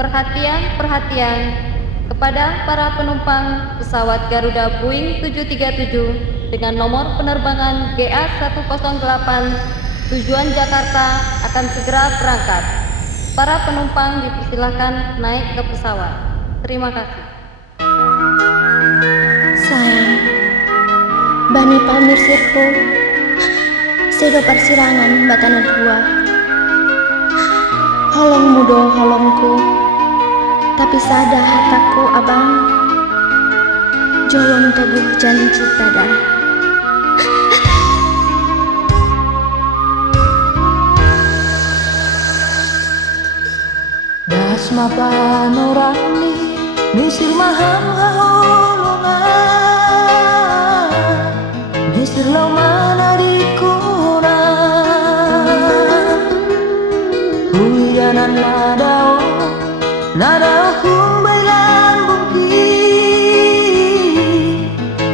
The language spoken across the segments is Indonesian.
Perhatian, perhatian kepada para penumpang pesawat Garuda Boeing 737 dengan nomor penerbangan GA108 tujuan Jakarta akan segera berangkat. Para penumpang dipersilakan naik ke pesawat. Terima kasih. Sayang, bani pamir sirku, sedo persirangan batana dua. Holong mudo holongku, tapi sada hataku abang. Jolong teguh janji tada. Dasma panorami misir maham haholongan misir lo mana dikuna hujanan nadao kumbailan bungki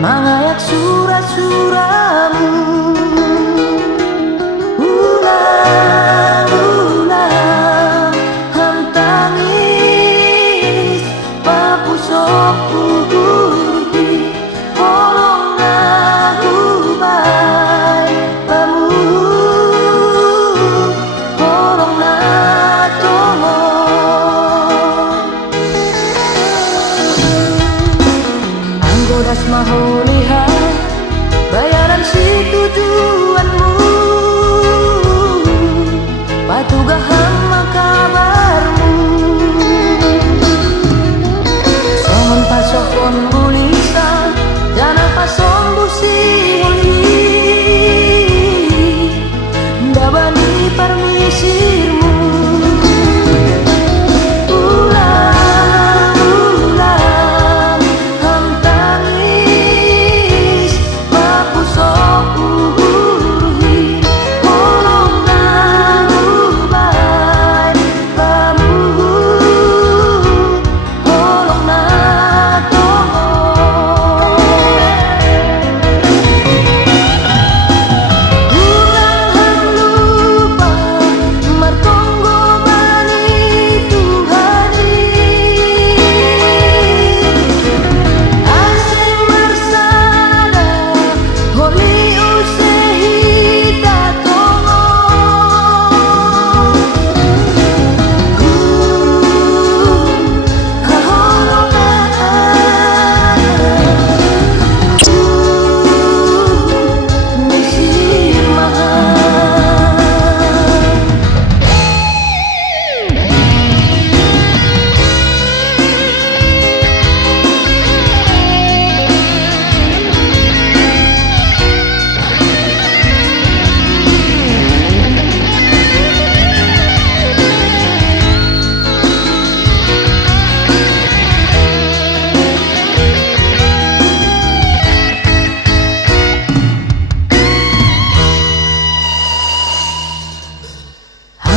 mangayak surat-suramu maholihan bayaran si tujuanmu patugaham makabarmu songon pasokon bulisan jana pasong busi dabani permisirmu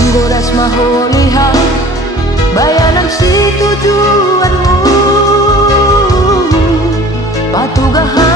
Godas maholihan bayanan si tujuanmu patugah